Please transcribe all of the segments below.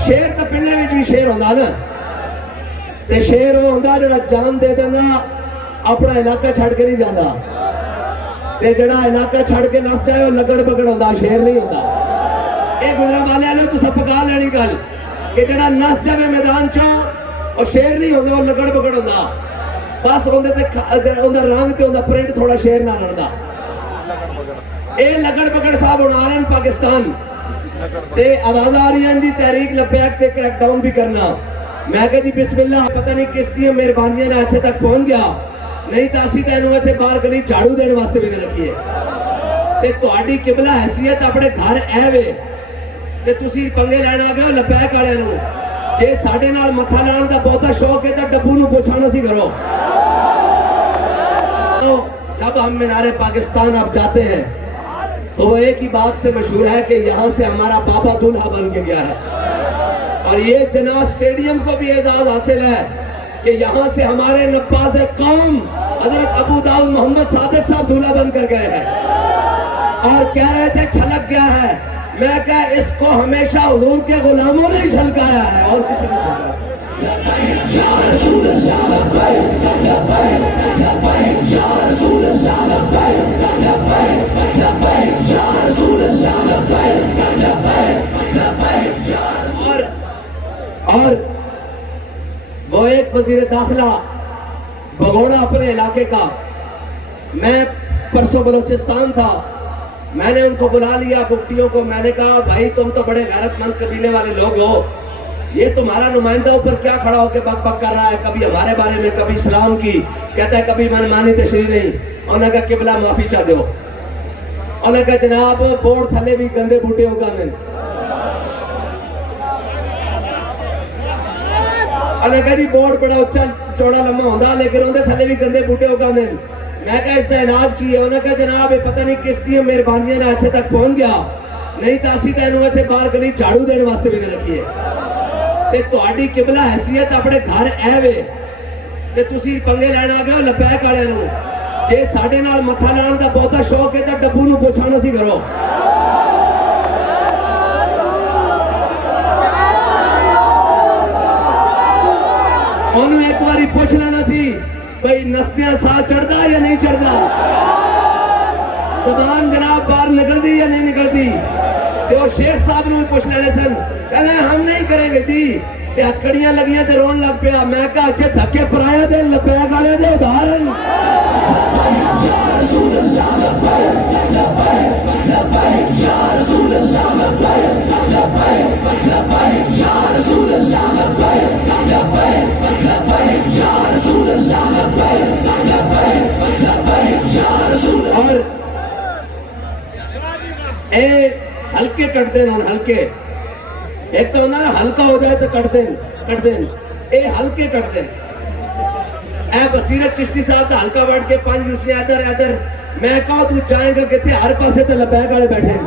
शेर तो पिंजरे में भी शेर होंदा ना, ते शेर वो होंदा जिहड़ा जान दे देना अपना इलाका छड़ के नहीं जाता, ते जिहड़ा इलाका छड़ के नस जाए वो लगड़ बगड़ होंदा, शेर नहीं होंदा। ये गुजरांवाले वाले तुसां पका लेनी गल कि जिहड़ा नस जाए मैदान चो और शेर नहीं होंदा, वो लगड़ बगड़ होंदा। बस उहदे ते उहदा रंग ते उहदा प्रिंट थोड़ा शेर नाल रलदा। ये लगड़ बगड़ साहब हुण आ रहे हैं पाकिस्तान ते आवाज़ आ रही है जी तहरीक लबैक ते क्रैकडाउन भी करना। मैं कहा जी बिस्मिल्लाह, पता नहीं किस दी मेहरबानियां ना इत्थे तक पहुंच गया, नहीं तो असीं तां इहनूं इत्थे बाहर करी झाड़ू देने वास्ते भी रखी है। ते तुहाडी किबला हैसियत अपने घर ऐ वे ते तुसीं पंगे लैण आ गए हो लबैक वालियां नूं। जे साडे नाल मत्था लाण दा बहुता शौक है तो डब्बू नूं पुछाना सी करो। तो जब हम मीनारे पाकिस्तान अब जाते हैं तो वो एक ही बात से मशहूर है कि यहाँ से हमारा बाबा दूल्हा बन के गया है। और ये जना स्टेडियम को भी एजाज हासिल है कि यहाँ से हमारे नब्बाज़ कौम हजरत अबू दाऊद मोहम्मद सादिक साहब दूल्हा बन कर गए हैं और कह रहे थे छलक गया है। मैं क्या, इसको हमेशा हुजूर के गुलामों ने ही छलकाया है और किसी ने छलका सकता। और वो एक वजीर दाखिला भगोड़ा अपने इलाके का, मैं परसों बलोचिस्तान था, मैंने उनको बुला लिया मुफ्तियों को। मैंने कहा भाई तुम तो बड़े गैरतमंद कबीले वाले लोग हो, ये तुम्हारा नुमाइंदा ऊपर क्या खड़ा होकर बक बक कर रहा है, कभी हमारे बारे में, कभी इस्लाम की कहता है, कभी मनमानी तशरीह नहीं। उन्होंने कहा किबला माफी चाह दो। उन्होंने कहा जनाब बोर्ड थले भी गंदे बूटे उगाने। उन्होंने कहा जी बोर्ड बड़ा उच्चा चौड़ा लम्मा होता लेकिन उनके थले भी गंदे बूटे उगाने। मैं कहा इसका इलाज की है। उन्होंने कहा जनाब पता नहीं किस दी मेहरबानियां ना इत्थे तक पहुंच गया, नहीं तो असीं तां इहनूं इत्थे बाहर करी झाड़ू देने वास्ते भी रखी है। ते तुहाडी किबला हैसियत अपने घर ऐ वे ते तुसीं पंगे लैण आ गए हो लबैक वालियां नूं। जे साडे नाल मत्था लाण दा बहुता शौक है तो डब्बू नूं पुछाना सी करो। ओनू एक बारी पूछ लेना सी भाई नसदियां साह चढ़दा या नहीं चढ़दा, जबान जनाब बाहर निकलती या नहीं निकलती। तो शेख साहब ने भी पूछ लेने सन, कहते हम नहीं करेंगे जी, ते हथकड़ियां लगियां ते रोन लग पिया। मैं कहा अच्छे धक्के पराए दे लबैक वाले दे उदाहरण। और ए हल्के कट देन, हल्के एक तो ना हल्का हो जाए तो कट देन ए हल्के कट देन। ए बसीरत चिश्ती साहब तो हल्का बढ़ के 5 यूसियां इधर मैं कहा तू जाएगा कितने हर पासे तो लबैक वाले बैठे हैं।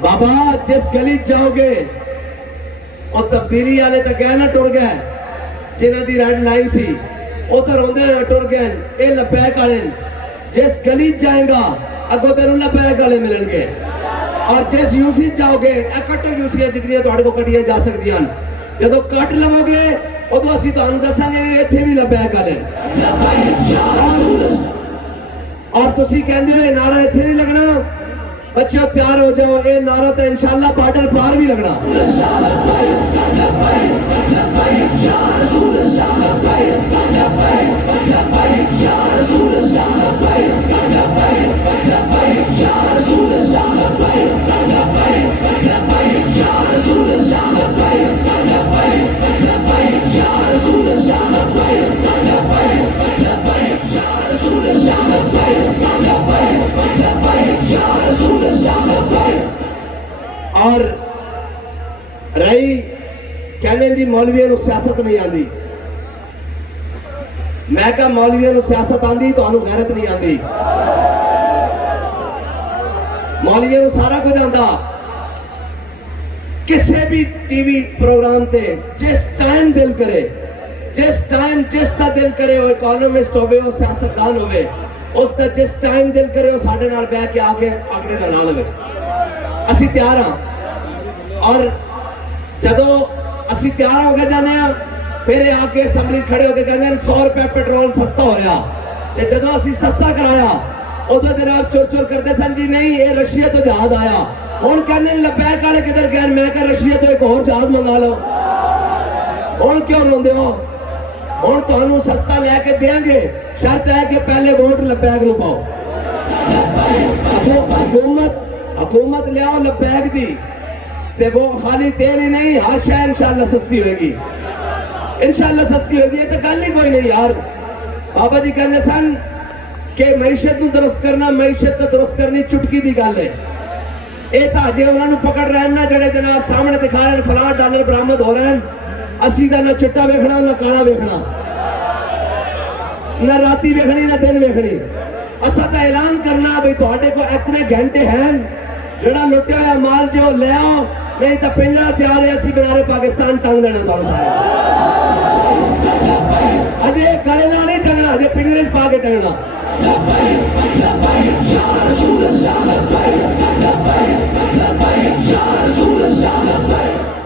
बाबा जिस गली जाओगे और तब्दीली वाले तो गए ना टुर गए, जिन्हों की रेड लाइन सी वो तो रोंदे टुर गए। ये लबैक वाले जिस गली जाएगा अगो तेन लबैक वाले मिलणगे। और जिस यूसी जाओगे कट्टो यूसियां जितनियां तुहाडे को कट्टियां जा सकदियां, जदों कट लवोगे उदों असीं तुहानूं दसांगे इत्थे भी लबैक वाले। और तुसीं कहंदे हो नारा इत्थे नहीं लगना, बच्चों तैयार हो जाओ, ये नारा तो इंशाल्लाह बॉर्डर पार भी लगना। और रही कहने जी मौलवियों सियासत नहीं आती, मैं क्या मौलवियों सियासत आती तो गैरत नहीं आती। मौलवियों सारा कुछ आता, किसी भी टीवी प्रोग्राम ते जिस टाइम दिल करे, जिस टाइम जिसका दिल करे, वो इकोनॉमिस्ट होवे, वो सियासतदान होवे, उसका जिस टाइम दिल करे वो साडे नाल बैठ के आके आंकड़े ला लवे। असी तैयार हाँ। और जदों असी तैयार हो गए जाने फिर आके असैम्बली खड़े होकर कहते 100 रुपए पेट्रोल सस्ता हो रहा, ते जदों असी सस्ता कराया उदों जनाब चुर चुर करते सन जी नहीं ये रशिया तो जहाज आया। हुण कहते लबैक वाले किधर गए, मैं कहा रशिया तो एक और जहाज मंगा लो। हुण क्यों रोंदे हो? हुण तुहानू सस्ता लैके देंगे, शर्त है कि पहले वोट लबैक नूं पाओ। हुकूमत लियाओ लबैक दी, ते वो खाली तेल ही नहीं हर शय इंशाअल्लाह सस्ती होगी, इंशाअल्लाह सस्ती होगी। ये तो गल ही कोई नहीं यार। बाबा जी कहते सन कि मईशत नूं दुरुस्त करना, मईशत तो दुरुस्त करनी चुटकी दी गल है। ये तो अजे उन्होंने पकड़ रहे हैं ना जड़े जनाब सामने दिखा रहे हैं फलां डॉलर बरामद हो रहे हैं, असी ना चिट्टा वेखना ना काला वेखना, ना राती वेखनी ना दिन वेखनी। असा तो ऐलान करना भाई तुहाडे को इतने घंटे हैं जड़ा लुटिया हुआ माल जो ले आओ, नहीं तो पिंजरा तैयार है, असी बनारे पाकिस्तान टंग देना तुहानू सारे। अजे गले नाल नहीं टंगना, अजे पिंजरे च पा के टंगना।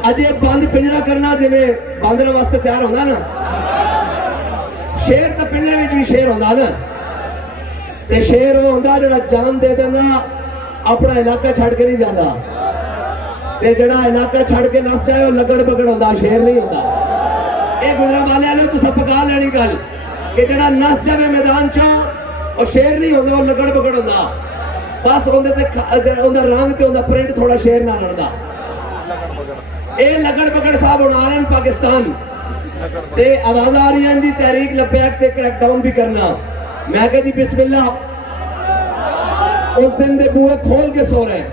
अजे बंद पिंजरा करना जिवें बांदर वास्ते तैयार होंदा ना, शेर तो पिंजरे विच भी शेर होंदा ना, ते शेर वो होंदा जिहड़ा जान दे देना अपना इलाका छड़ के नहीं जाता, ते जिहड़ा इलाका छड़ के नस जाए वो लगड़ बगड़ होंदा, शेर नहीं होंदा। ये गुजरांवाले वाले तुसीं पका लैनी गल कि जिहड़ा नस जाए मैदान चो और शेर नहीं होंदा, वो लगड़ बगड़ होंदा। बस उहदा रंग ते उहदा प्रिंट थोड़ा शेर नाल रलदा। ये लगड़ बगड़ साहब हुण आ रहे हैं पाकिस्तान, ते आवाज़ आ रही है जी तहरीक लबैक ते क्रैकडाउन भी करना। मैं कहा जी बिस्मिल्लाह, उस दिन दे बूहे खोल के सो रहे हैं।